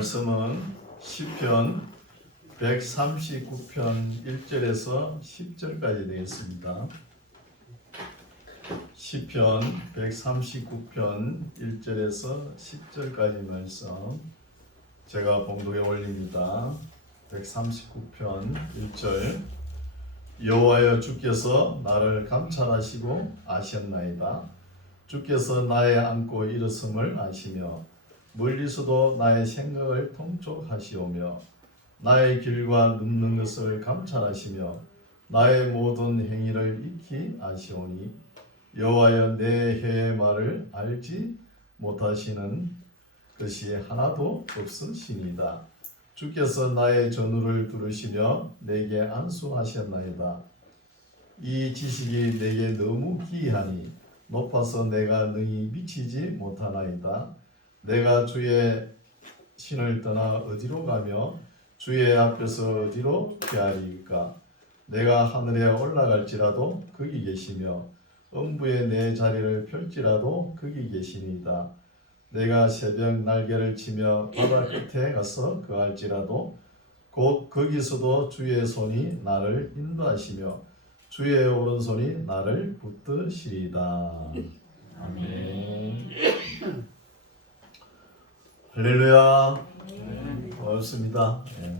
말씀은 시편 139편 1절에서 10절까지 되겠습니다. 시편 139편 1절에서 10절까지 말씀 제가 봉독에 올립니다. 139편 1절 여호와여 주께서 나를 감찰하시고 아셨나이다. 주께서 나의 안고 일었음을 아시며 멀리서도 나의 생각을 통촉하시오며 나의 길과 눕는 것을 감찰하시며 나의 모든 행위를 익히 아시오니 여호와여 내 혀의 말을 알지 못하시는 것이 하나도 없으시니이다. 주께서 나의 전우를 들으시며 내게 안수하셨나이다. 이 지식이 내게 너무 기이하니 높아서 내가 능히 미치지 못하나이다. 내가 주의 신을 떠나 어디로 가며 주의 앞에서 어디로 피하리까? 내가 하늘에 올라갈지라도 거기 계시며 음부에 내 자리를 펼지라도 거기 계시니이다. 내가 새벽 날개를 치며 바다 끝에 가서 거할지라도 곧 거기서도 주의 손이 나를 인도하시며 주의 오른손이 나를 붙드시리이다. 아멘. 할렐루야. 반갑습니다. 네.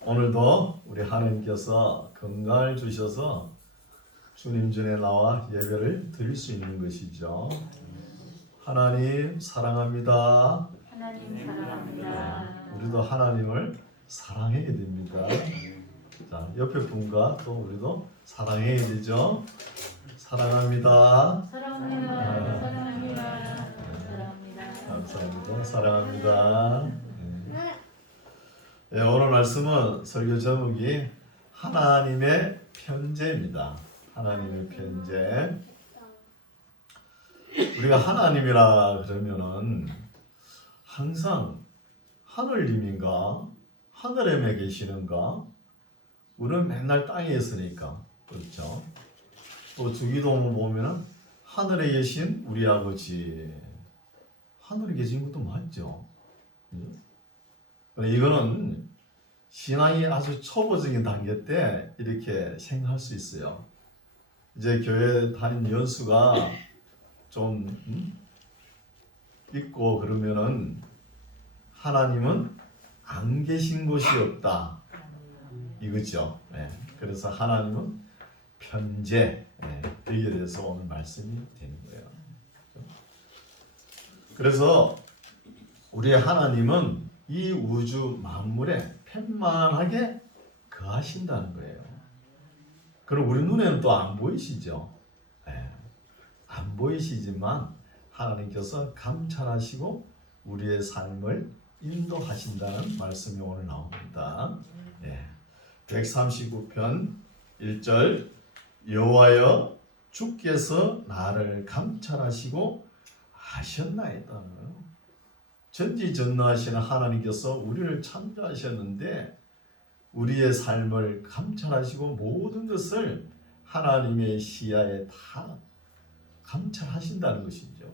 오늘도 우리 하나님께서 건강을 주셔서 주님 전에 나와 예배를 드릴 수 있는 것이죠. 하나님 사랑합니다. 하나님 사랑합니다. 우리도 하나님을 사랑해야 됩니다. 자, 옆에 분과 또 우리도 사랑해야 되죠. 사랑합니다. 사랑합니다. 사랑합니다. 사랑합니다. 감사합니다. 사랑합니다. 네, 오늘 말씀은 설교 제목이 하나님의 편재입니다. 하나님의 편재. 우리가 하나님이라 그러면은 항상 하늘님인가 하늘에 계시는가? 우리는 맨날 땅에 있으니까 그렇죠. 또 주기도문 보면은 하늘에 계신 우리 아버지, 하늘에 계신 것도 맞죠. 이거는 신앙이 아주 초보적인 단계 때 이렇게 생각할 수 있어요. 이제 교회 다닌 연수가 좀 있고 그러면은 하나님은 안 계신 곳이 없다 이거죠. 네. 그래서 하나님은 편재, 네. 여기에 대해서 오늘 말씀이 되는 거예요. 그래서 우리의 하나님은 이 우주 만물에 편만하게 거하신다는 거예요. 그럼 우리 눈에는 또 안 보이시죠? 네. 안 보이시지만 하나님께서 감찰하시고 우리의 삶을 인도하신다는 말씀이 오늘 나옵니다. 네. 139편 1절 여호와여 주께서 나를 감찰하시고 아셨나이다. 전지전능하신 하나님께서 우리를 창조하셨는데 우리의 삶을 감찰하시고 모든 것을 하나님의 시야에 다 감찰하신다는 것이죠.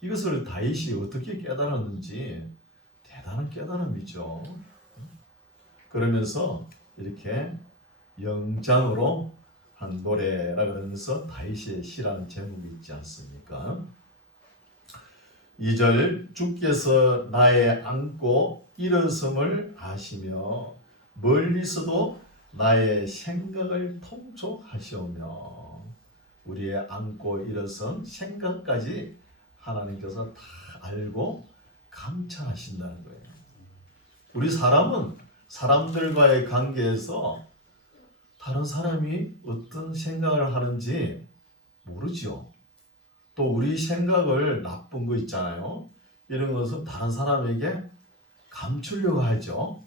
이것을 다윗이 어떻게 깨달았는지 대단한 깨달음이죠. 그러면서 이렇게 영장으로 한 노래라 그러면서 다윗의 시라는 제목이 있지 않습니까? 2절 주께서 나의 안고 일어섬을 아시며 멀리서도 나의 생각을 통촉하시오며 우리의 안고 일어선 생각까지 하나님께서 다 알고 감찰하신다는 거예요. 우리 사람은 사람들과의 관계에서 다른 사람이 어떤 생각을 하는지 모르죠. 또 우리 생각을 나쁜 거 있잖아요. 이런 것은 다른 사람에게 감추려고 하죠.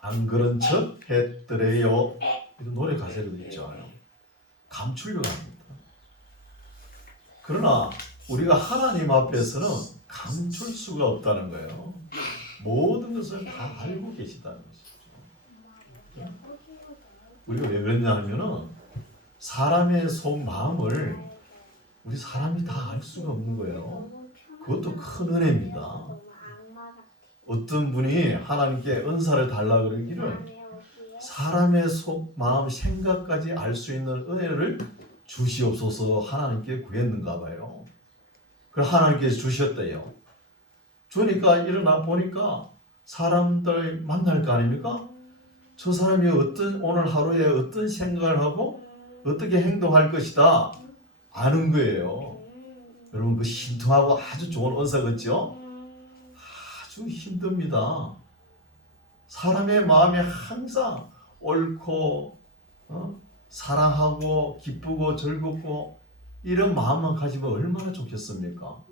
안 그런 척 했더래요. 이런 노래 가사도 있잖아요. 감추려고 합니다. 그러나 우리가 하나님 앞에서는 감출 수가 없다는 거예요. 모든 것을 다 알고 계시다는 것이죠. 우리가 왜 그랬냐 하면은 사람의 속마음을 우리 사람이 다 알 수가 없는 거예요. 그것도 큰 은혜입니다. 어떤 분이 하나님께 은사를 달라 그러기를 사람의 속, 마음, 생각까지 알 수 있는 은혜를 주시옵소서 하나님께 구했는가 봐요. 그걸 하나님께서 주셨대요. 주니까 일어나 보니까 사람들 만날 거 아닙니까? 저 사람이 오늘 하루에 어떤 생각을 하고 어떻게 행동할 것이다 아는 거예요. 여러분 그 신통하고 아주 좋은 은사 같죠? 아주 힘듭니다. 사람의 마음이 항상 옳고 사랑하고 기쁘고 즐겁고 이런 마음만 가지면 얼마나 좋겠습니까?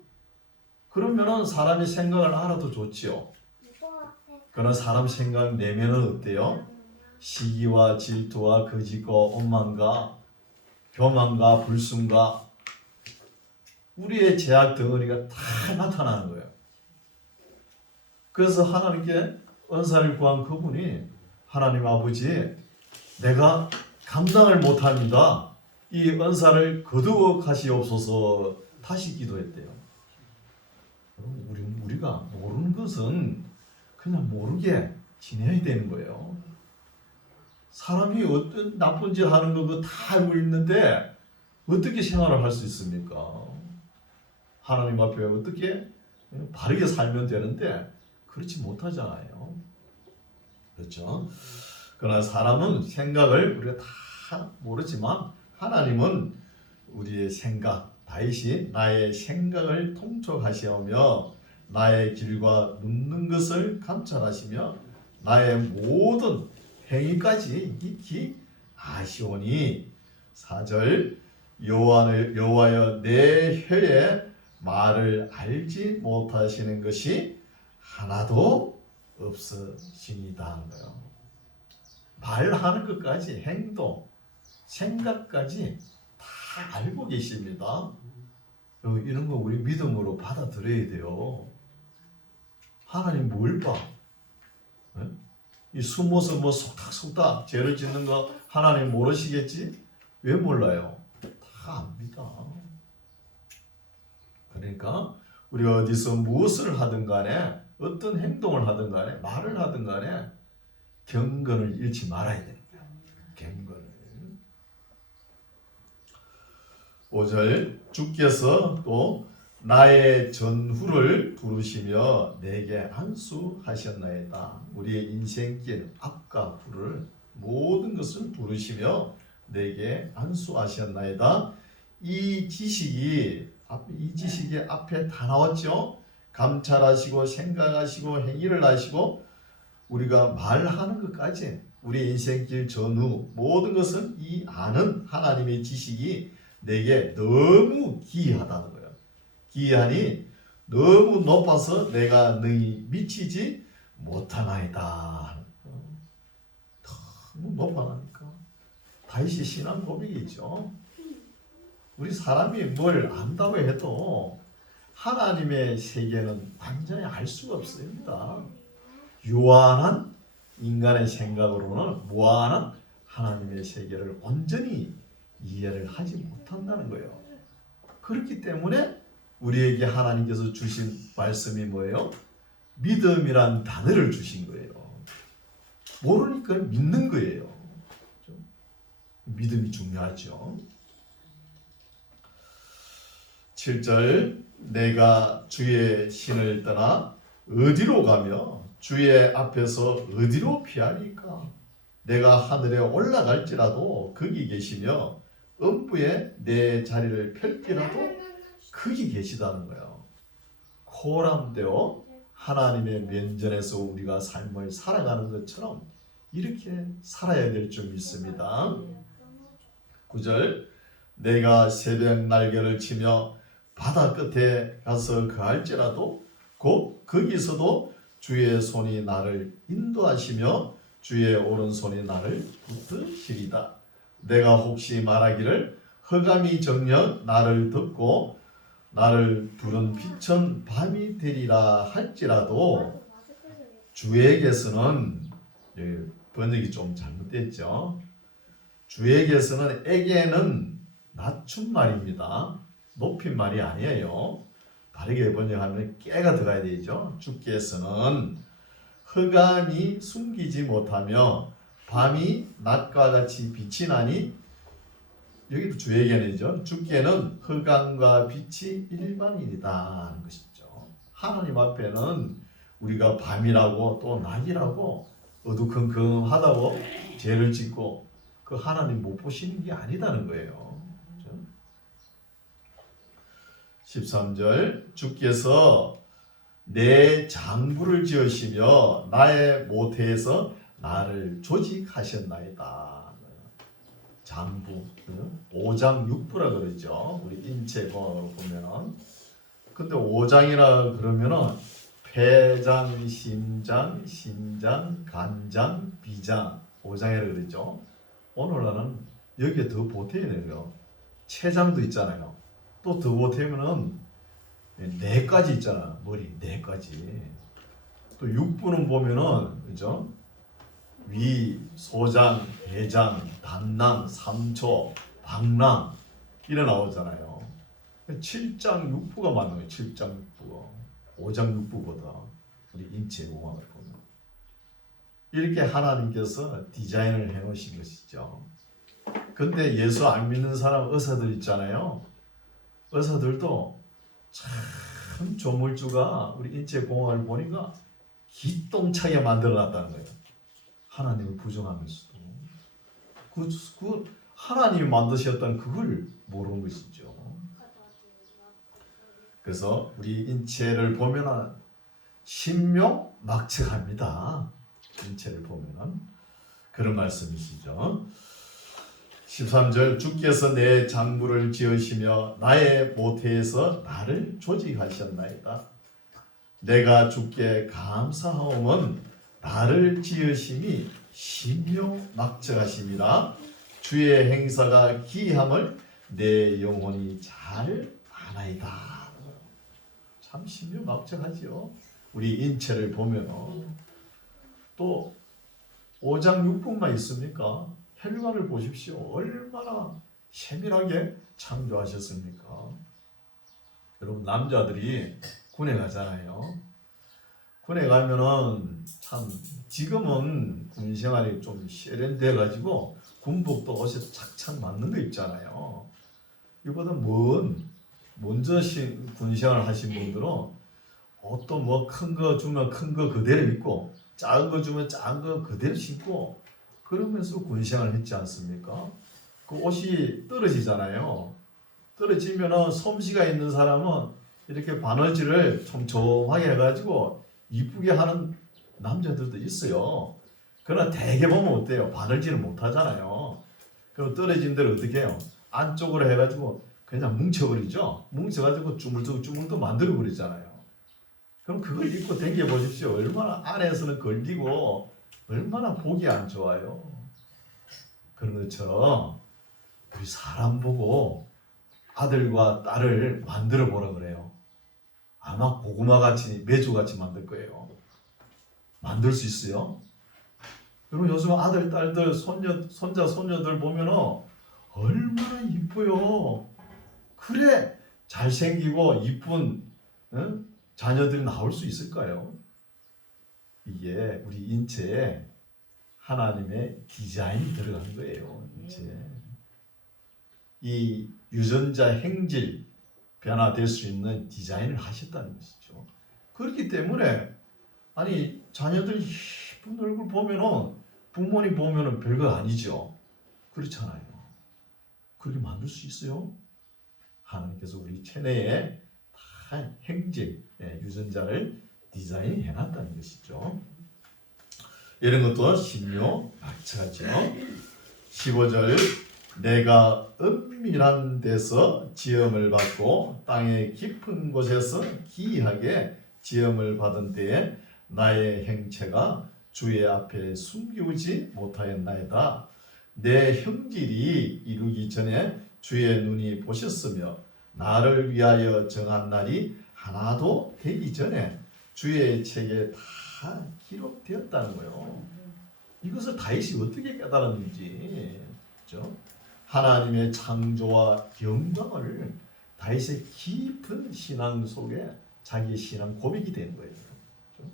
그러면은 사람의 생각을 알아도 좋지요. 그러나 사람 생각 내면은 어때요? 시기와 질투와 거짓과 오만과 교만과 불순과 우리의 죄악 덩어리가 다 나타나는 거예요. 그래서 하나님께 은사를 구한 그분이 하나님 아버지 내가 감당을 못합니다. 이 은사를 거두어 가시옵소서 다시 기도했대요. 우리가 모르는 것은 그냥 모르게 지내야 되는 거예요. 사람이 어떤 나쁜 짓 하는 거 그거 다 알고 있는데 어떻게 생활을 할 수 있습니까? 하나님 앞에 어떻게 바르게 살면 되는데 그렇지 못하잖아요. 그렇죠? 그러나 사람은 생각을 우리가 다 모르지만 하나님은 우리의 생각, 다윗이 나의 생각을 통촉하시오며 나의 길과 눕는 것을 감찰하시며 나의 모든 행위까지 익히 아시오니 4절 여호와여 내 혀에 말을 알지 못하시는 것이 하나도 없으시니이다. 말하는 것까지 행동, 생각까지 다 알고 계십니다. 이런 거 우리 믿음으로 받아들여야 돼요. 하나님 뭘 봐? 네? 이 숨어서 뭐 속닥속닥 죄를 짓는 거 하나님 모르시겠지? 왜 몰라요? 다 압니다. 그러니까 우리가 어디서 무엇을 하든 간에 어떤 행동을 하든 간에 말을 하든 간에 경건을 잃지 말아야 되는 거예요. 경건을. 5절 주께서 또 나의 전후를 두르시며 내게 안수하셨나이다. 우리의 인생길 앞과 후를 모든 것을 두르시며 내게 안수하셨나이다. 이 지식이 앞에 다 나왔죠. 감찰하시고 생각하시고 행위를 하시고 우리가 말하는 것까지 우리 인생길 전후 모든 것은 이 아는 하나님의 지식이 내게 너무 기이하다는 거예요. 기이하니 너무 높아서 내가 너희 미치지 못하나이다. 너무 높아나니까 다윗이 신앙 고백이죠. 우리 사람이 뭘 안다고 해도 하나님의 세계는 완전히 알 수가 없습니다. 유한한 인간의 생각으로는 무한한 하나님의 세계를 온전히 이해를 하지 못한다는 거예요. 그렇기 때문에 우리에게 하나님께서 주신 말씀이 뭐예요? 믿음이란 단어를 주신 거예요. 모르니까 믿는 거예요. 믿음이 중요하죠. 7절 내가 주의 신을 떠나 어디로 가며 주의 앞에서 어디로 피하리까? 내가 하늘에 올라갈지라도 거기 계시며 음부에 내 자리를 펼지라도 거기 계시다는 거예요. 코람되어 하나님의 면전에서 우리가 삶을 살아가는 것처럼 이렇게 살아야 될 줄 믿습니다. 9절 내가 새벽 날개를 치며 바다 끝에 가서 거할지라도 곧 거기서도 주의 손이 나를 인도하시며 주의 오른손이 나를 붙드시리다. 내가 혹시 말하기를 흑암이 정녕 나를 덮고 나를 두른 빛은 밤이 되리라 할지라도 주에게서는 번역이 좀 잘못됐죠. 주에게서는 에게는 낮춘 말입니다. 높인 말이 아니에요. 다르게 번역하면 깨가 들어가야 되죠. 주께서는 흑암이 숨기지 못하며 밤이 낮과 같이 빛이 나니, 여기도 주의견이죠. 주께는 흑암과 빛이 일반인이다 하는 것이죠. 하나님 앞에는 우리가 밤이라고 또 낮이라고 어두컴컴하다고 죄를 짓고 그 하나님 못 보시는 게 아니다는 거예요. 13절 주께서 내 장부를 지으시며 나의 모태에서 나를 조직하셨나이다. 장부, 5장 6부라 그러죠. 우리 인체공학으로 보면은. 근데 5장이라 그러면은 폐장, 심장, 신장, 간장, 비장 5장이라 그러죠. 오늘날은 여기에 더 보태네요. 췌장도 있잖아요. 또 더 보태면은 뇌까지 있잖아. 머리 뇌까지. 또 6부는 보면은 그죠? 위, 소장, 대장, 담낭, 삼초, 방랑 이래 나오잖아요. 7장 6부가 맞는 거예요. 7장 6부가 5장 6부보다 우리 인체 공학을 보면 이렇게 하나님께서 디자인을 해놓으신 것이죠. 근데 예수 안 믿는 사람 의사들 있잖아요. 의사들도 참 조물주가 우리 인체 공학을 보니까 기똥차게 만들어놨다는 거예요. 하나님을 부정하면서도 그 하나님이 만드셨다는 그걸 모르는 것이죠. 그래서 우리 인체를 보면은 신묘막측합니다. 인체를 보면은 그런 말씀이시죠. 13절 주께서 내 장부를 지으시며 나의 모태에서 나를 조직하셨나이다. 내가 주께 감사하오면 나를 지으심이 신묘막측하심이라. 주의 행사가 기이함을 내 영혼이 잘 아나이다. 참 신묘막측하지요. 우리 인체를 보면 또 5장 6분만 있습니까? 헬관을 보십시오. 얼마나 세밀하게 창조하셨습니까? 여러분 남자들이 군에 가잖아요. 군에 가면은 참 지금은 군 생활이 좀 세련돼 가지고 군복도 옷에 착착 맞는 거 입잖아요. 이보다 먼저 군 생활 하신 분들은 옷도 뭐 큰 거 주면 큰 거 그대로 입고 작은 거 주면 작은 거 그대로 신고 그러면서 군 생활을 했지 않습니까? 그 옷이 떨어지잖아요. 떨어지면은 솜씨가 있는 사람은 이렇게 바느질을 촘촘하게 해가지고 이쁘게 하는 남자들도 있어요. 그러나 대개 보면 어때요? 바느질을 못 하잖아요. 그럼 떨어진 데를 어떻게 해요? 안쪽으로 해가지고 그냥 뭉쳐버리죠. 뭉쳐가지고 주물도 만들어 버리잖아요. 그럼 그걸 입고 댕겨 보십시오. 얼마나 안에서는 걸리고 얼마나 보기 안 좋아요. 그런 것처럼 우리 사람 보고 아들과 딸을 만들어 보라 그래요. 아마 고구마같이 메주같이 만들 거예요. 만들 수 있어요? 여러분 요즘 아들, 딸들, 손자, 손녀들 보면은 얼마나 이뻐요. 그래 잘생기고 이쁜 자녀들이 나올 수 있을까요? 이게 우리 인체에 하나님의 디자인이 들어간 거예요. 인체에. 이 유전자 행질 변화될 수 있는 디자인을 하셨다는 것이죠. 그렇기 때문에 아니 자녀들 예쁜 얼굴 보면은 부모님 보면은 별거 아니죠. 그렇잖아요. 그렇게 만들 수 있어요? 하나님께서 우리 체내에 다 행질, 유전자를 디자인 해놨다는 것이죠. 이런 것도 신묘막측하죠. 15절 내가 은밀한 데서 지음을 받고 땅의 깊은 곳에서 기이하게 지음을 받은 때에 나의 행체가 주의 앞에 숨기우지 못하였나이다. 내 형질이 이루기 전에 주의 눈이 보셨으며 나를 위하여 정한 날이 하나도 되기 전에 주의 책에 다 기록되었다는 거예요. 이것을 다윗이 어떻게 깨달았는지, 그렇죠? 하나님의 창조와 영광을 다윗의 깊은 신앙 속에 자기의 신앙 고백이 되는 거예요. 그렇죠?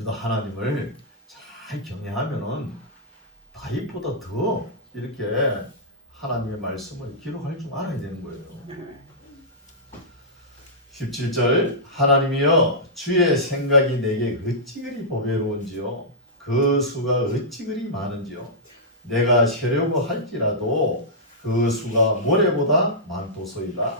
우리도 하나님을 잘 경외하면은 다윗보다 더 이렇게 하나님의 말씀을 기록할 줄 알아야 되는 거예요. 17절 하나님이여 주의 생각이 내게 어찌 그리 보배로운지요 그 수가 어찌 그리 많은지요 내가 세려고 할지라도 그 수가 모래보다 많도소이다.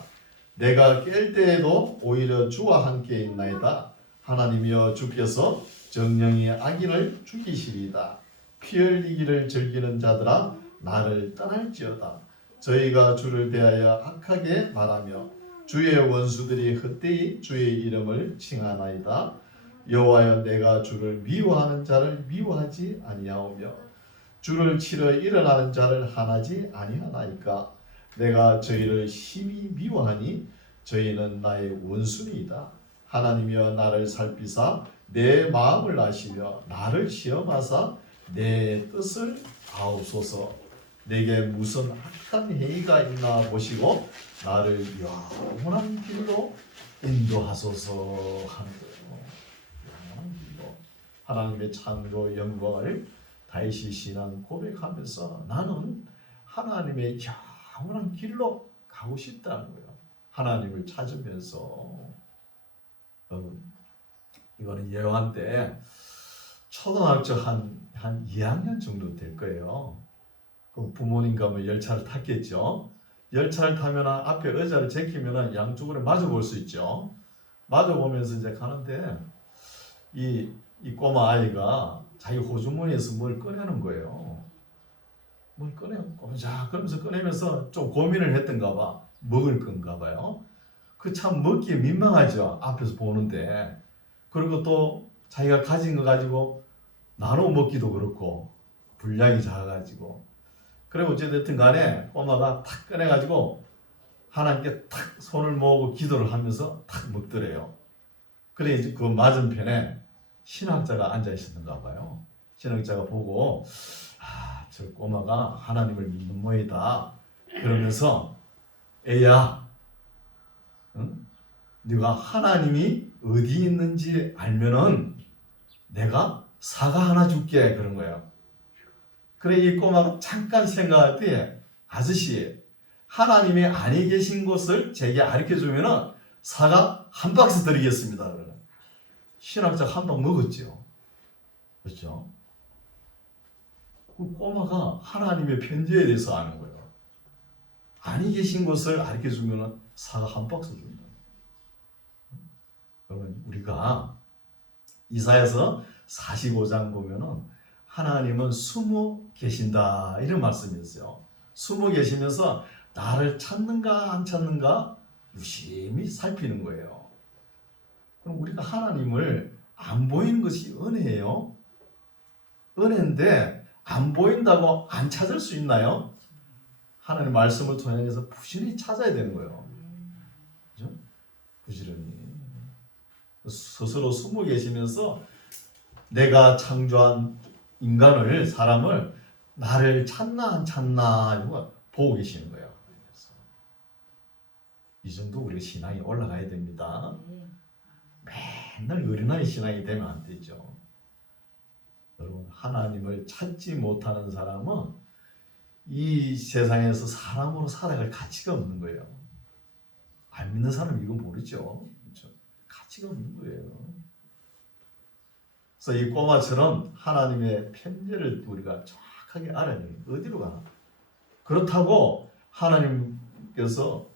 내가 깰 때에도 오히려 주와 함께 있나이다. 하나님이여 주께서 정령이 악인을 죽이시리이다. 피 흘리기를 즐기는 자들아 나를 떠날지어다. 저희가 주를 대하여 악하게 말하며 주의 원수들이 헛되이 주의 이름을 칭하나이다. 여호와여 내가 주를 미워하는 자를 미워하지 아니하오며 주를 치러 일어나는 자를 하나지 아니하나이까. 내가 저희를 심히 미워하니 저희는 나의 원수니이다. 하나님이여 나를 살피사 내 마음을 아시며 나를 시험하사 내 뜻을 아옵소서. 내게 무슨 악한 행위가 있나 보시고 나를 영원한 길로 인도하소서 하는 거예요. 영원한 길로. 하나님의 창조 영광을 다윗이 신앙 고백하면서 나는 하나님의 영원한 길로 가고 싶다는 거예요. 하나님을 찾으면서. 이거는 예언 때 초등학교 한 2학년 정도 될 거예요. 그 부모님과 뭐 열차를 탔겠죠. 열차를 타면 앞에 의자를 제키면 양쪽으로 마주 볼 수 있죠. 마주 보면서 이제 가는데 이 꼬마 아이가 자기 호주머니에서 뭘 꺼내는 거예요. 뭘 꺼내고 자 그러면서 꺼내면서 좀 고민을 했던가 봐. 먹을 건가 봐요. 그 참 먹기에 민망하죠. 앞에서 보는데. 그리고 또 자기가 가진 거 가지고 나눠 먹기도 그렇고 분량이 작아가지고 그리고 어쨌든 간에 꼬마가 탁 꺼내가지고 하나님께 탁 손을 모으고 기도를 하면서 탁 먹더래요. 그래 이제 그 맞은편에 신학자가 앉아 있었는가 봐요. 신학자가 보고 저 꼬마가 하나님을 믿는 모이다 그러면서 애야 응? 네가 하나님이 어디 있는지 알면은 내가 사과 하나 줄게 그런 거예요. 그래 이 꼬마가 잠깐 생각할 때 아저씨 하나님이 아니 계신 곳을 제게 가르쳐주면은 사과 한 박스 드리겠습니다. 신학자 한 방 먹었죠. 그렇죠? 그 꼬마가 하나님의 편지에 대해서 아는 거예요. 아니 계신 곳을 가르쳐주면은 사과 한 박스 준다. 그러면 우리가 이사야서 45장 보면은 하나님은 숨어 계신다 이런 말씀이었어요. 숨어 계시면서 나를 찾는가 안 찾는가 유심히 살피는 거예요. 그럼 우리가 하나님을 안 보이는 것이 은혜예요. 은혜인데 안 보인다고 안 찾을 수 있나요? 하나님 말씀을 통해서 부지런히 찾아야 되는 거예요. 그죠? 부지런히 스스로 숨어 계시면서 내가 창조한 인간을 사람을 나를 찾나 안 찾나 이거 보고 계시는 거예요. 이 정도 우리가 신앙이 올라가야 됩니다. 맨날 어린아이 신앙이 되면 안 되죠. 여러분 하나님을 찾지 못하는 사람은 이 세상에서 사람으로 살아갈 가치가 없는 거예요. 안 믿는 사람은 이거 모르죠. 그렇죠? 가치가 없는 거예요. 그래서 이 꼬마처럼 하나님의 편지를 우리가 정확하게 알아야 돼요. 어디로 가나. 그렇다고 하나님께서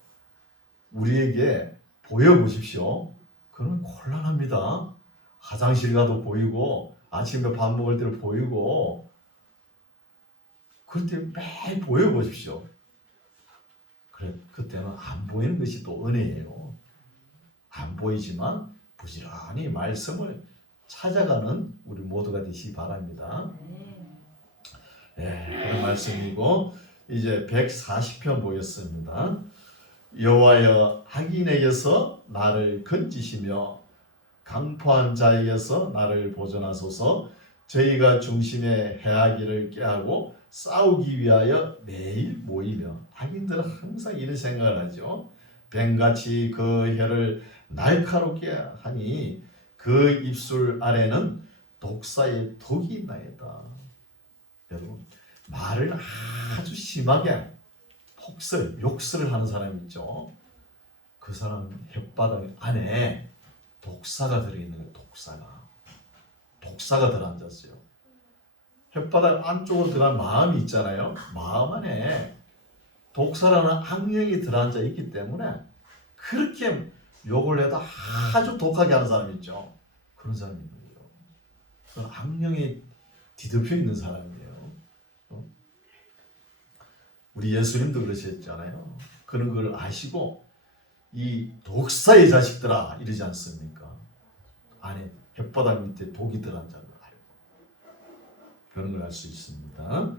우리에게 보여보십시오. 그러면 곤란합니다. 화장실 가도 보이고 아침에 밥 먹을 때도 보이고 그럴 때 매일 보여보십시오. 그래, 그때는 안 보이는 것이 또 은혜예요. 안 보이지만 부지런히 말씀을 찾아가는 우리 모두가 되시기 바랍니다. 그런 말씀이고 이제 140편 보겠습니다. 여호와여 악인에게서 나를 건지시며 강포한 자에게서 나를 보존하소서. 저희가 중심에 해하기를 꾀하고 싸우기 위하여 매일 모이며 악인들은 항상 이런 생각을 하죠. 뱀같이 그 혀를 날카롭게 하니 그 입술 아래는 독사의 독이 있나이다. 여러분, 말을 아주 심하게 폭설, 욕설을 하는 사람이 있죠. 그 사람 혓바닥 안에 독사가 들어있는 거예요. 독사가 들어앉았어요. 혓바닥 안쪽으로 들어간 마음이 있잖아요. 마음 안에 독사라는 악령이 들어앉아 있기 때문에 그렇게 욕을 해도 아주 독하게 하는 사람이 있죠. 그런 사람이 있는 거예요. 그건 악령이 뒤덮여 있는 사람이에요. 우리 예수님도 그러셨잖아요. 그런 걸 아시고 이 독사의 자식들아 이러지 않습니까? 안에 혓바닥 밑에 독이 들어앉아 걸 알고 그런 걸 알 수 있습니다.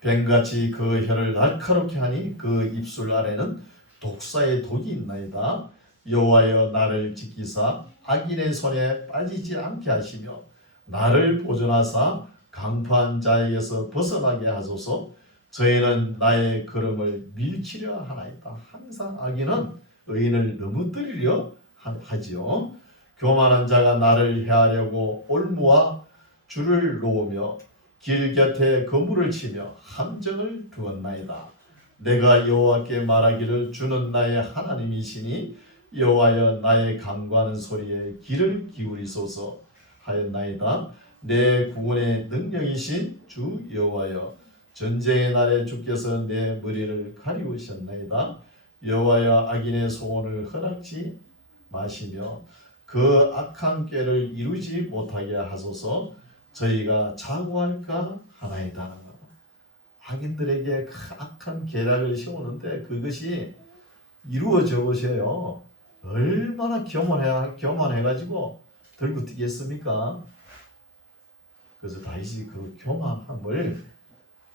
뱀같이 그 혀를 날카롭게 하니 그 입술 아래는 독사의 독이 있나이다. 여호와여 나를 지키사 악인의 손에 빠지지 않게 하시며 나를 보존하사 강포한 자에게서 벗어나게 하소서. 저희는 나의 걸음을 밀치려 하나이다. 항상 악인은 의인을 넘어뜨리려 하지요. 교만한 자가 나를 해하려고 올무와 줄을 놓으며 길 곁에 거물을 치며 함정을 두었나이다. 내가 여호와께 말하기를 주는 나의 하나님이시니 여호와여 나의 간구하는 소리에 귀를 기울이소서 하였나이다. 내 구원의 능력이신 주 여호와여 전쟁의 날에 주께서 내 머리를 가리우셨나이다. 여호와여 악인의 소원을 허락지 마시며 그 악한 꾀를 이루지 못하게 하소서. 저희가 자고할까 하나이다. 악인들에게 악한 계략을 세우는데 그것이 이루어져 보세요. 얼마나 교만해가지고 들고 뛰겠습니까? 그래서 다윗이 그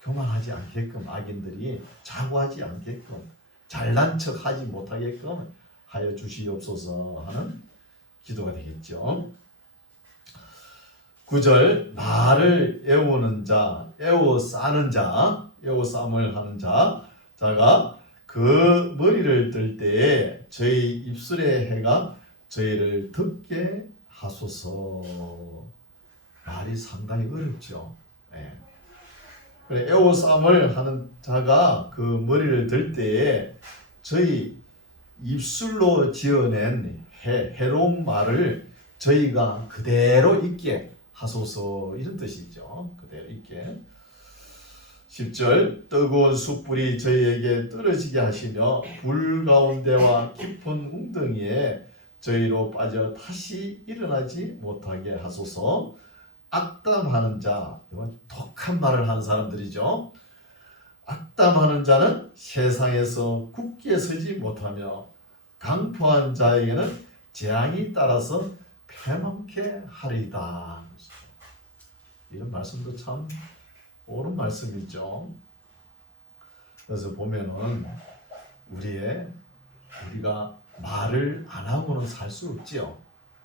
교만하지 않게끔 악인들이 자고하지 않게끔 잘난 척하지 못하게끔 하여 주시옵소서 하는 기도가 되겠죠. 9절 나를 애우는 자, 애워싸움을 하는 자가 그 머리를 들 때에 저희 입술의 해가 저희를 덮게 하소서. 말이 상당히 어렵죠. 네. 그래, 애워싸움을 하는 자가 그 머리를 들 때에 저희 입술로 지어낸 해로운 말을 저희가 그대로 있게 하소서 이런 뜻이죠. 그대로 있게. 10절 뜨거운 숯불이 저희에게 떨어지게 하시며 불 가운데와 깊은 웅덩이에 저희로 빠져 다시 일어나지 못하게 하소서. 악담하는 자, 이건 독한 말을 하는 사람들이죠. 악담하는 자는 세상에서 굳게 서지 못하며 강포한 자에게는 재앙이 따라서 패망케 하리이다. 이런 말씀도 참 옳은 말씀이죠. 그래서 보면은 우리가 말을 안 하고는 살 수 없지요.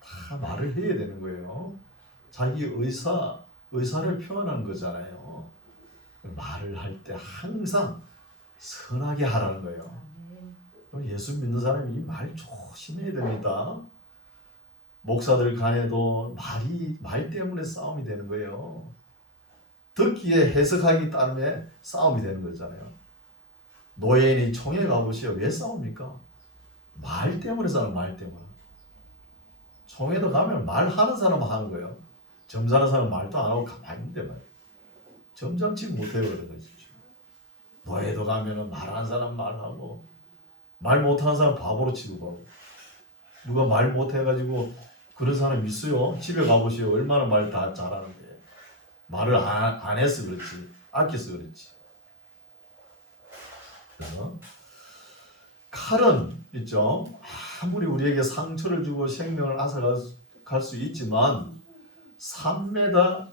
다 말을 해야 되는 거예요. 자기 의사를 표현하는 거잖아요. 말을 할 때 항상 선하게 하라는 거예요. 예수 믿는 사람이 이 말 조심해야 됩니다. 목사들 간에도 말 때문에 싸움이 되는 거예요. 듣기에 해석하기 때문에 싸움이 되는 거잖아요. 노예인이 총회 가보시오. 왜 싸웁니까? 말 때문에 싸워요. 말 때문에. 총회도 가면 말하는 사람은 하는 거예요. 점잖은 사람은 말도 안 하고 가만히 있는데 말이에요. 점잖지 못해요. 그런 것이죠. 노예도 가면 말하는 사람 말하고 말 못하는 사람 바보로 취급하고. 누가 말 못해가지고 그런 사람 있어요. 집에 가보시오. 얼마나 말 다 잘하는데. 말을 안 해서 그렇지. 아껴서 그렇지. 그래서 칼은 있죠. 아무리 우리에게 상처를 주고 생명을 앗아갈 수 있지만 3m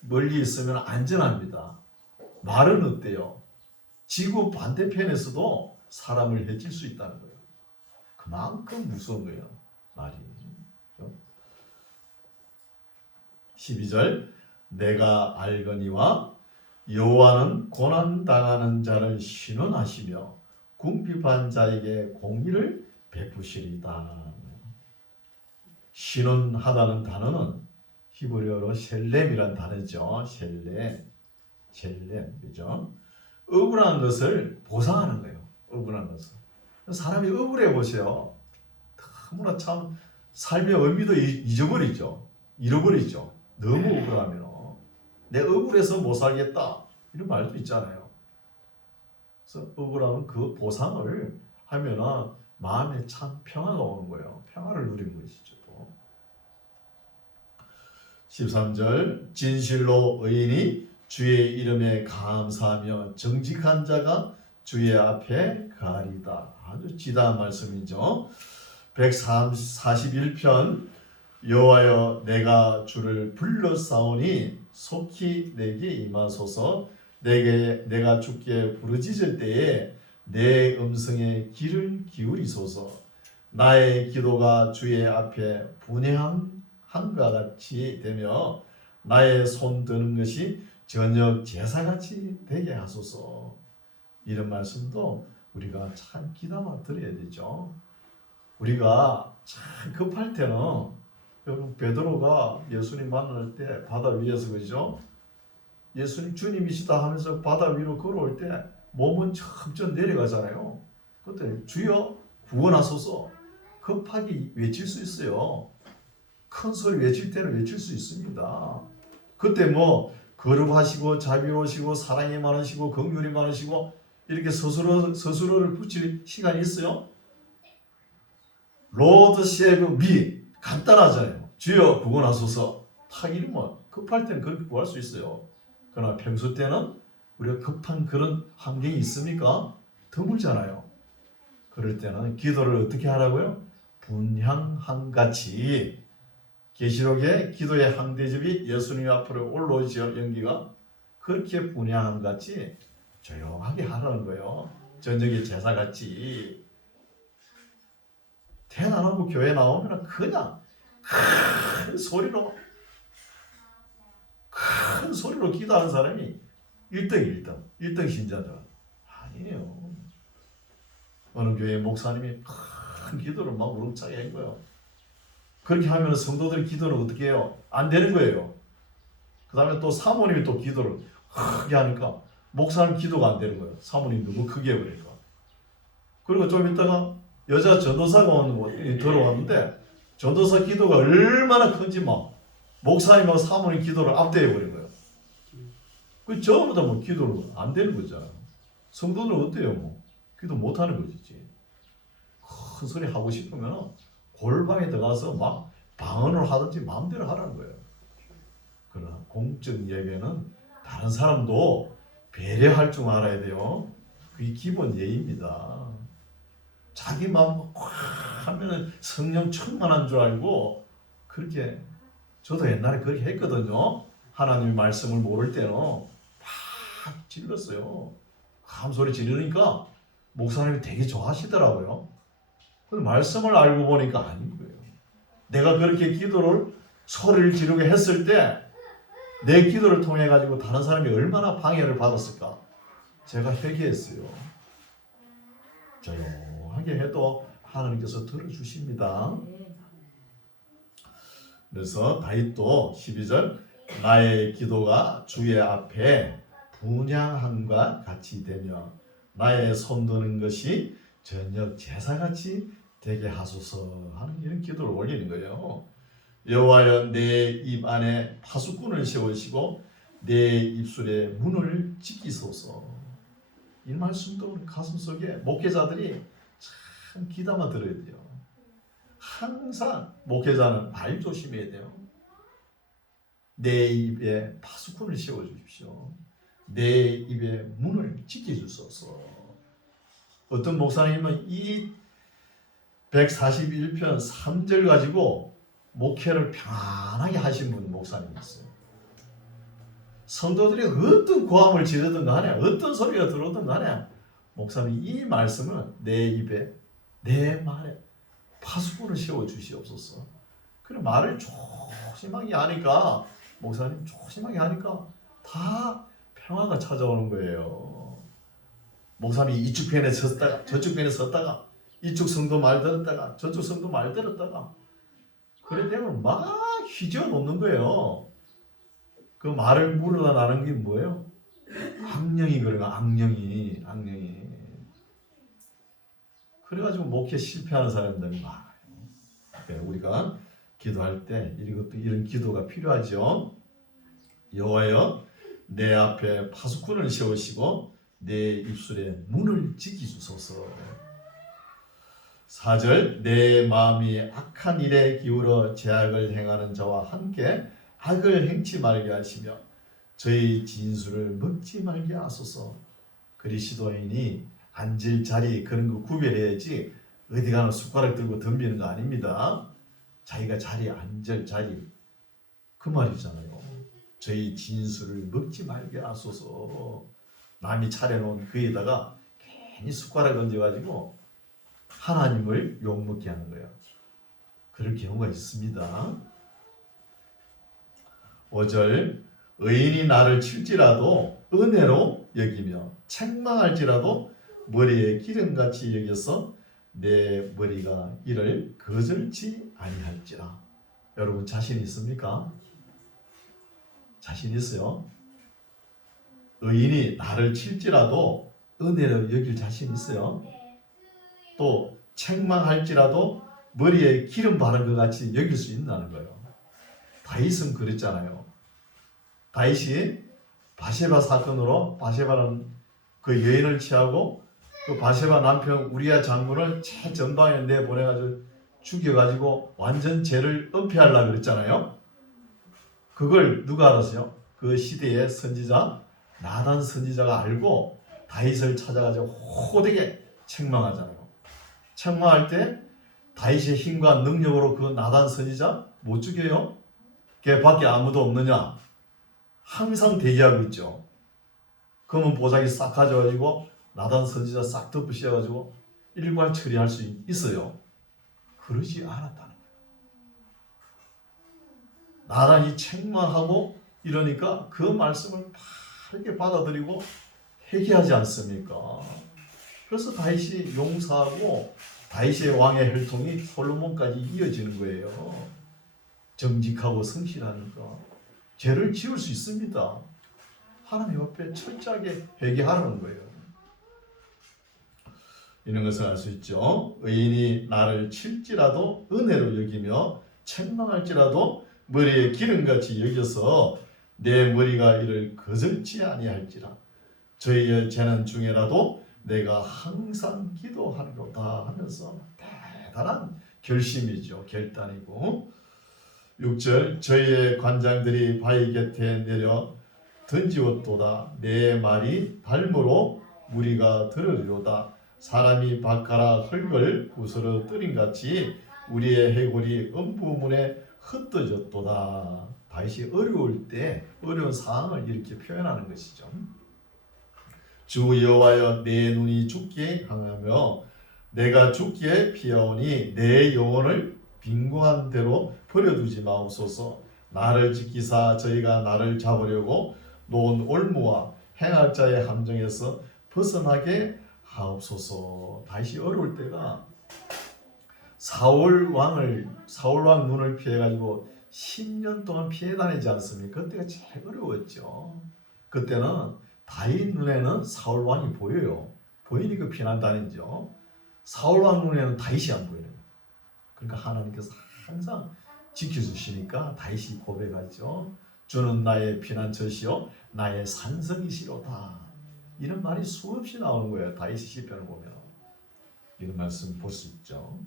멀리 있으면 안전합니다. 말은 어때요? 지구 반대편에서도 사람을 해칠 수 있다는 거예요. 그만큼 무서운 거예요. 말이. 12절 내가 알거니와 여호와는 고난당하는 자를 신원하시며 궁핍한 자에게 공의를 베푸시리다. 신원하다는 단어는 히브리어로 셸렘이란 단어죠. 셸렘, 그죠? 억울한 것을 보상하는 거예요. 억울한 것을. 사람이 억울해 보세요. 너무나 참 삶의 의미도 잊어버리죠. 잃어버리죠. 너무 억울하면 내 억울해서 못 살겠다 이런 말도 있잖아요. 그래서 억울하면 그 보상을 하면은 마음에 참 평화가 오는 거예요. 평화를 누리는 것이죠. 13절 진실로 의인이 주의 이름에 감사하며 정직한 자가 주의 앞에 가리다. 아주 지다한 말씀이죠. 141편 여호와여 내가 주를 불러싸오니 속히 내게 임하소서. 내가 주께 부르짖을 때에 내 음성에 귀를 기울이소서. 나의 기도가 주의 앞에 분향함과 같이 되며 나의 손 드는 것이 저녁 제사같이 되게 하소서. 이런 말씀도 우리가 참 귀담아 들어야 되죠. 우리가 참 급할 때는 여러분 베드로가 예수님 만날 때 바다 위에서 그죠? 예수님 주님이시다 하면서 바다 위로 걸어올 때 몸은 점점 내려가잖아요. 그때 주여 구원하소서 급하게 외칠 수 있어요. 큰 소리 외칠 때는 외칠 수 있습니다. 그때 뭐 거룩하시고 자비로우시고 사랑이 많으시고 긍휼이 많으시고 이렇게 스스로를 붙일 시간이 있어요? Lord save me 간단하잖아요. 주여 구원하소서 탁 이러면 급할 때는 그렇게 구할 수 있어요. 그러나 평소 때는 우리가 급한 그런 환경이 있습니까? 드물잖아요. 그럴 때는 기도를 어떻게 하라고요? 분향함같이. 계시록의 기도의 항대접이 예수님 앞으로 올라오죠. 연기가 그렇게 분향함같이 조용하게 하라는 거예요. 저녁에 제사같이. 대단하고 교회 나오면 그냥 큰 소리로 기도하는 사람이 1등 신자들 아니에요. 어느 교회 목사님이 큰 기도를 막 우렁차게 한 거예요. 그렇게 하면 성도들의 기도는 어떻게 해요? 안 되는 거예요. 그 다음에 또 사모님이 또 기도를 크게 하니까 목사님 기도가 안 되는 거예요. 사모님 너무 크게 해버리니까. 그리고 좀 있다가 여자 전도사가 들어왔는데 전도사 기도가 얼마나 큰지 막 목사님하고 사모님 기도를 압도해버린 거예요. 그 전부 다 뭐 기도를 안 되는 거잖아요. 성도들은 어때요? 뭐 기도 못하는 거지. 큰 소리 하고 싶으면 골방에 들어가서 막 방언을 하든지 마음대로 하라는 거예요. 그러나 공적 예배는 다른 사람도 배려할 줄 알아야 돼요. 그게 기본 예의입니다. 자기 마음 꽉 하면 성령 충만한 줄 알고 그렇게 저도 옛날에 그렇게 했거든요. 하나님의 말씀을 모를 때는 막 질렀어요. 감소리 지르니까 목사님이 되게 좋아하시더라고요. 근데 말씀을 알고 보니까 아닌 거예요. 내가 그렇게 소리를 지르게 했을 때 내 기도를 통해 가지고 다른 사람이 얼마나 방해를 받았을까? 제가 회개했어요. 조용하게 해도 하나님께서 들어주십니다. 그래서 다윗도 12절 나의 기도가 주의 앞에 분향함과 같이 되며 나의 손드는 것이 저녁 제사같이 되게 하소서 하는 이런 기도를 올리는 거예요. 여호와여 내 입 안에 파수꾼을 세우시고 내 입술에 문을 지키소서. 이 말씀도 우리 가슴속에 목회자들이 참 귀담아 들어야 돼요. 항상 목회자는 말 조심해야 돼요. 내 입에 파수꾼을 세워주십시오. 내 입에 문을 지켜주소서. 어떤 목사님은 이 141편 3절 가지고 목회를 편안하게 하신 분 목사님이 있어요. 성도들이 어떤 고함을 지르든 간에 어떤 소리가 들어오든 간에 목사님 이 말씀을 내 입에 내 말에 파수꾼을 세워주시옵소서. 그래 말을 조심하게 하니까 목사님 조심하게 하니까 다 평화가 찾아오는 거예요. 목사님이 이쪽 편에 섰다가 저쪽 편에 섰다가 이쪽 성도 말 들었다가 저쪽 성도 말 들었다가 그래 되면 막 휘저어 놓는 거예요. 그 말을 물어다 나는 게 뭐예요? 악령이 그래요. 악령이. 그래가지고 목회 실패하는 사람들이 많아요. 우리가 기도할 때 이런 기도가 필요하죠. 여호와여, 내 앞에 파수꾼을 세우시고 내 입술에 문을 지키소서. 4절, 내 마음이 악한 일에 기울어 죄악을 행하는 자와 함께 악을 행치 말게 하시며 저희 진술을 먹지 말게 하소서. 그리스도인이 앉을 자리 그런 거 구별해야지 어디 가나 숟가락 들고 덤비는 거 아닙니다. 자기가 자리에 앉을 자리 그 말이잖아요. 저희 진술을 먹지 말게 하소서. 남이 차려놓은 그에다가 괜히 숟가락 얹어가지고 하나님을 욕먹게 하는 거예요. 그럴 경우가 있습니다. 5절, 의인이 나를 칠지라도 은혜로 여기며 책망할지라도 머리에 기름같이 여겨서 내 머리가 이를 거절치 아니할지라. 여러분 자신 있습니까? 자신 있어요? 의인이 나를 칠지라도 은혜로 여길 자신 있어요? 또 책망할지라도 머리에 기름 바른 것 같이 여길 수 있다는 거예요. 다윗은 그랬잖아요. 다윗이 바세바 사건으로 바세바는 그 여인을 취하고 그 바세바 남편 우리야 장군을 최전방에 내보내가지고 죽여가지고 완전 죄를 은폐하려고 그랬잖아요. 그걸 누가 알았어요? 그 시대의 선지자 나단 선지자가 알고 다윗을 찾아가지고 호되게 책망하잖아요. 책망할 때 다윗의 힘과 능력으로 그 나단 선지자 못 죽여요? 걔 밖에 아무도 없느냐? 항상 대기하고 있죠. 그러면 보자기 싹 가져가지고 나단 선지자 싹 덮으셔가지고 일괄 처리할 수 있어요. 그러지 않았다는 거예요. 나단이 책망하고 이러니까 그 말씀을 바르게 받아들이고 회개하지 않습니까? 그래서 다윗이 용서하고 다윗의 왕의 혈통이 솔로몬까지 이어지는 거예요. 정직하고 성실하니까 죄를 지을 수 있습니다. 하나님 앞에 철저하게 회개하라는 거예요. 이런 것을 알 수 있죠. 의인이 나를 칠지라도 은혜로 여기며 책망할지라도 머리에 기름같이 여겨서 내 머리가 이를 거절치 아니할지라. 저희의 죄는 중에라도 내가 항상 기도하노다 하면서 대단한 결심이죠. 결단이고. 6절, 저희의 관장들이 바위 곁에 내려 던지었도다. 내 말이 달무로 무리가 들으리로다. 사람이 바카라 흙을 부스러 뜨린 같이 우리의 해골이 음부문에 흩어졌도다. 다윗이 어려울 때 어려운 상황을 이렇게 표현하는 것이죠. 주 여호와여, 내 눈이 죽게 향하며 내가 죽기에 피하오니 내 영혼을 빈궁한 대로 버려두지 마옵소서. 나를 지키사 저희가 나를 잡으려고 놓은 올무와 행할 자의 함정에서 벗어나게 하옵소서. 다윗이 어려울 때가 사울 왕 눈을 피해 가지고 10년 동안 피해 다니지 않습니까? 그때가 제일 어려웠죠. 그때는 다윗 눈에는 사울 왕이 보여요. 보이니까 피난 다니죠. 사울 왕 눈에는 다윗이 안 보여요. 그러니까 하나님께서 항상 지켜주시니까 다윗이 고백하죠. 주는 나의 피난처시요 나의 산성이시로다. 이런 말이 수없이 나오는 거예요. 다윗의 시편을 보면 이런 말씀 볼 수 있죠.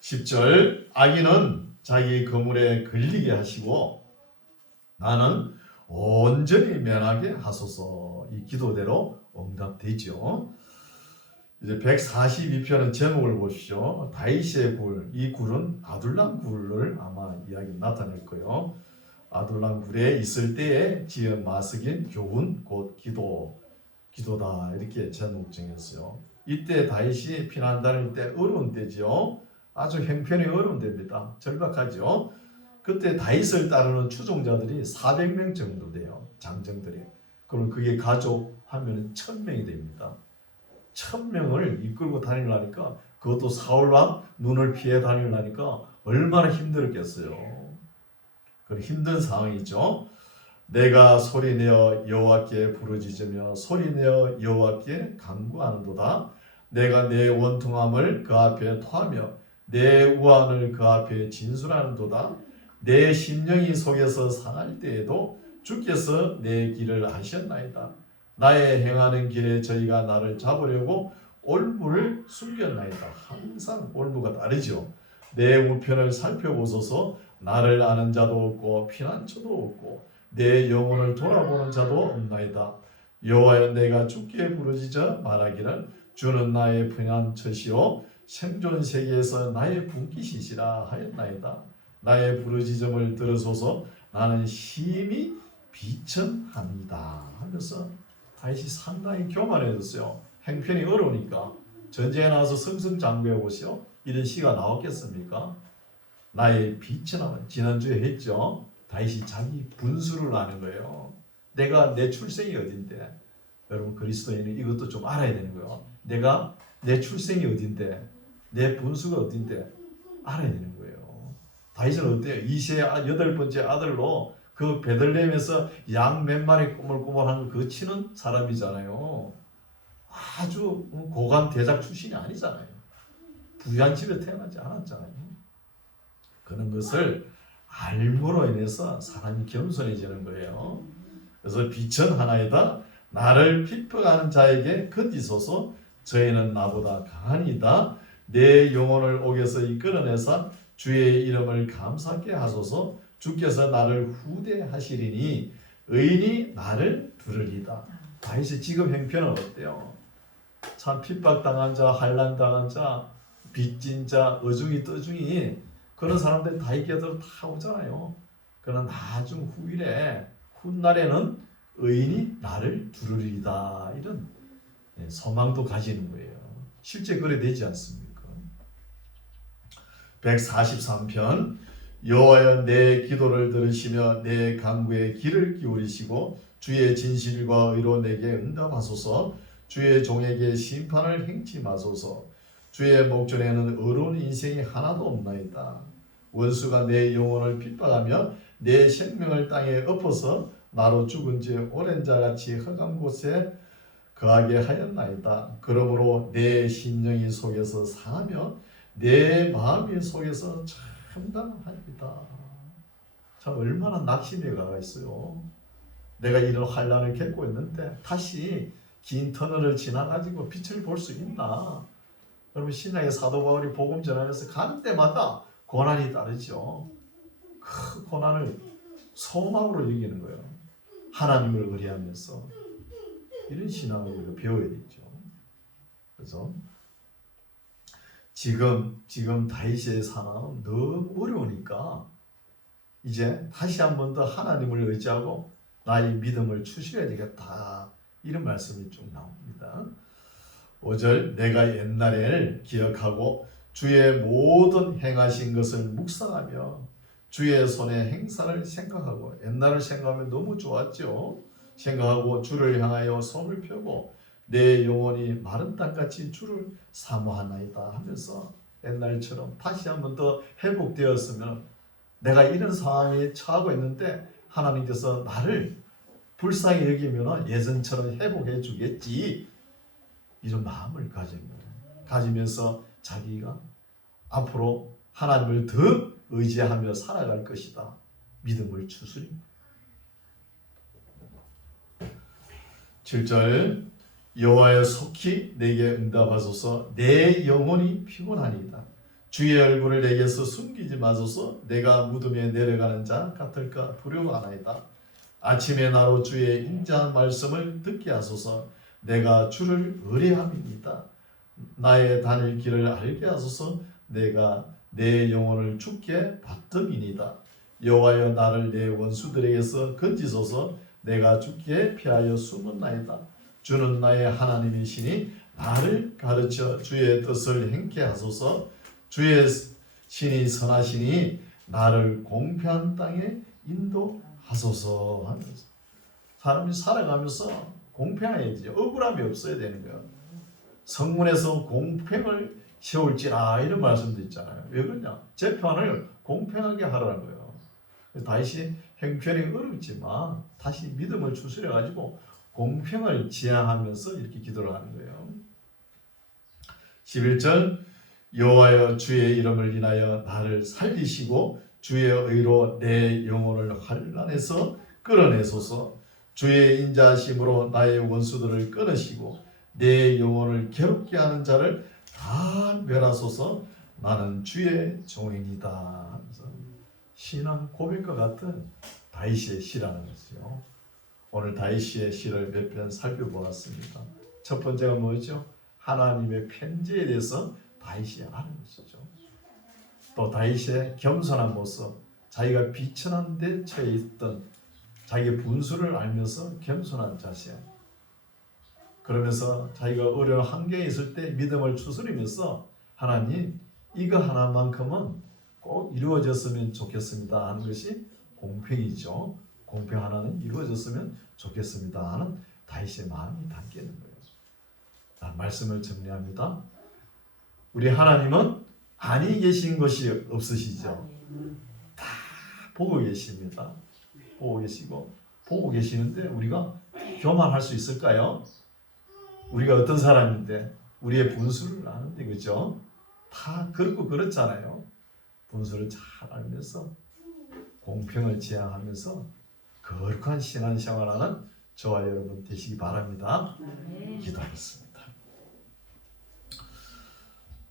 10절, 악인은 자기 거물에 걸리게 하시고 나는 온전히 면하게 하소서. 이 기도대로 응답되죠. 이제 142편의 제목을 보십시오. 다윗의 굴. 이 굴은 아둘람 굴을 아마 이야기 나타낼 거예요. 아둘람 굴에 있을 때에 지은 마스긴 교훈 곧 기도다 이렇게 제목 정했어요. 이때 다윗이 피난 다닐 때 어려운 때죠. 아주 형편이 어려운 때입니다. 절박하죠. 그때 다윗을 따르는 추종자들이 400명 정도 돼요. 장정들이. 그럼 그게 가족 하면 1000명이 됩니다. 1000명을 이끌고 다니려니까 그것도 사울왕 눈을 피해 다니려니까 얼마나 힘들었겠어요. 그런 힘든 상황이죠. 내가 소리내어 여호와께 부르짖으며 소리내어 여호와께 간구하는도다. 내가 내 원통함을 그 앞에 토하며 내 우환을 그 앞에 진술하는도다. 내 심령이 속에서 상할 때에도 주께서 내 길을 아셨나이다. 나의 행하는 길에 저희가 나를 잡으려고 올무를 숨겼나이다. 항상 올무가 다르죠. 내 우편을 살펴보소서. 나를 아는 자도 없고 피난처도 없고 내 영혼을 돌아보는 자도 없나이다. 여호와여, 내가 주께 부르짖어 말하기를 주는 나의 피난처시요 생존 세계에서 나의 분깃이시라 하였나이다. 나의 부르짖음을 들으소서. 나는 심히 비천합니다 하면서 다윗이 상당히 교만해졌어요. 행편이 어려우니까. 전쟁에 나와서 승승장구해 보시오. 이런 시가 나왔겠습니까? 나의 비천함은 지난주에 했죠. 다윗이 자기 분수를 아는 거예요. 내가 내 출생이 어딘데. 여러분 그리스도인은 이것도 좀 알아야 되는 거예요. 내가 내 출생이 어딘데, 내 분수가 어딘데 알아야 되는 거예요. 다윗은 어때요? 이세의 8번째 아들로 그 베들레헴에서 양 몇 마리 꼬물꼬물한 그 치는 사람이잖아요. 아주 고관 대작 출신이 아니잖아요. 부유한 집에 태어나지 않았잖아요. 그런 것을 알므로 인해서 사람이 겸손해지는 거예요. 그래서 비천하나이다. 나를 핍박하는 자에게 건지소서. 저희는 나보다 강하니이다. 내 영혼을 옥에서 이끌어내사 주의 이름을 감사케 하소서. 주께서 나를 후대하시리니 의인이 나를 들으리다. 다윗의 지금 형편은 어때요? 참 핍박당한 자, 환난당한 자, 빚진 자, 어중이 떠중이 그런 사람들 다윗께로 다 오잖아요. 그러나 나중 후일에 훗날에는 의인이 나를 두르리다 이런 소망도 가지는 거예요. 실제 그래 되지 않습니까? 143편 여호와여, 내 기도를 들으시며 내 간구에 귀를 기울이시고 주의 진실과 의로 내게 응답하소서. 주의 종에게 심판을 행치 마소서. 주의 목전에는 의로운 인생이 하나도 없나이다. 원수가 내 영혼을 핍박하며 내 생명을 땅에 엎어서 나로 죽은 지 오랜 자같이 흑암 곳에 거하게 하였나이다. 그러므로 내 심령이 속에서 상하며 내 마음이 속에서 참담하리이다. 참 얼마나 낙심에 가 있어요. 내가 이런 환난을 겪고 있는데 다시 긴 터널을 지나가지고 빛을 볼 수 있나? 여러분 신약의 사도 바울이 복음 전하면서 가는 때마다 고난이 따르죠. 그 고난을 소망으로 여기는 거예요. 하나님을 의뢰하면서 이런 신앙을 우리가 배워야 되죠. 그래서 지금 다윗의 상황은 너무 어려우니까 이제 다시 한 번 더 하나님을 의지하고 나의 믿음을 추스려야 되겠다. 이런 말씀이 쭉 나옵니다. 5절 내가 옛날을 기억하고 주의 모든 행하신 것을 묵상하며 주의 손의 행사를 생각하고 옛날을 생각하면 너무 좋았죠. 생각하고 주를 향하여 손을 펴고 내 영혼이 마른 땅같이 주를 사모하나이다 하면서 옛날처럼 다시 한 번 더 회복되었으면 내가 이런 상황에 처하고 있는데 하나님께서 나를 불쌍히 여기면 예전처럼 회복해 주겠지. 이런 마음을 가지면서 자기가 앞으로 하나님을 더 의지하며 살아갈 것이다. 믿음을 추스립니다. 7절 여호와여 속히 내게 응답하소서. 내 영혼이 피곤하니이다. 주의 얼굴을 내게서 숨기지 마소서. 내가 무덤에 내려가는 자 같을까 두려워하나이다. 아침에 나로 주의 인자한 말씀을 듣게 하소서. 내가 주를 의뢰함이니이다. 나의 다닐 길을 알게 하소서. 내가 내 영혼을 주께 받음이니이다. 여호와여 나를 내 원수들에게서 건지소서. 내가 주께 피하여 숨었나이다. 주는 나의 하나님이시니 나를 가르쳐 주의 뜻을 행케 하소서. 주의 신이 선하시니 나를 공평한 땅에 인도하소서 하면서 사람이 살아가면서 공평해야지. 억울함이 없어야 되는 거예요. 성문에서 공평을 세울지라 이런 말씀도 있잖아요. 왜 그러냐? 재판을 공평하게 하라는 거예요. 다윗이 형편이 어렵지만 다시 믿음을 추스려 가지고 공평을 지향하면서 이렇게 기도를 하는 거예요. 11절 여호와여 주의 이름을 인하여 나를 살리시고 주의 의로 내 영혼을 환난에서 끌어내소서. 주의 인자하심으로 나의 원수들을 끊으시고 내 영혼을 괴롭게 하는 자를 다 멸하소서. 나는 주의 종이니다. 신앙 고백과 같은 다윗의 시라는 것이요. 오늘 다윗의 시를 몇 편 살펴보았습니다. 첫 번째가 뭐죠? 하나님의 편지에 대해서 다윗이 아는 것이죠. 또 다윗의 겸손한 모습, 자기가 비천한 데 처해 있던 자기의 분수를 알면서 겸손한 자세. 그러면서 자기가 어려운 환경에 있을 때 믿음을 추스리면서 하나님 이거 하나만큼은 꼭 이루어졌으면 좋겠습니다 하는 것이 공평이죠. 공평 하나는 이루어졌으면 좋겠습니다 하는 다윗의 마음이 담겨 있는 거예요. 자, 말씀을 정리합니다. 우리 하나님은 아니 계신 것이 없으시죠. 다 보고 계십니다. 보고 계시고 보고 계시는데 우리가 교만할 수 있을까요? 우리가 어떤 사람인데 우리의 분수를 아는데 그죠? 다 그렇고 그렇잖아요. 분수를 잘 알면서 공평을 지향하면서 거룩한 신앙생활하는 저와 여러분 되시기 바랍니다. 기도하겠습니다.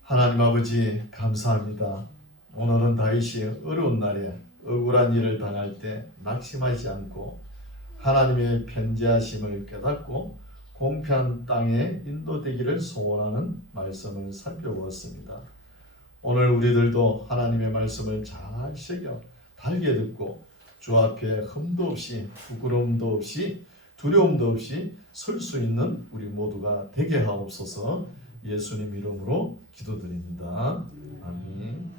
하나님 아버지 감사합니다. 오늘은 다윗이 어려운 날에 억울한 일을 당할 때 낙심하지 않고 하나님의 편지하심을 깨닫고 공평한 땅에 인도되기를 소원하는 말씀을 살펴보았습니다. 오늘 우리들도 하나님의 말씀을 잘 새겨 달게 듣고 주 앞에 흠도 없이 부끄러움도 없이 두려움도 없이 설 수 있는 우리 모두가 되게 하옵소서. 예수님 이름으로 기도드립니다. 아멘.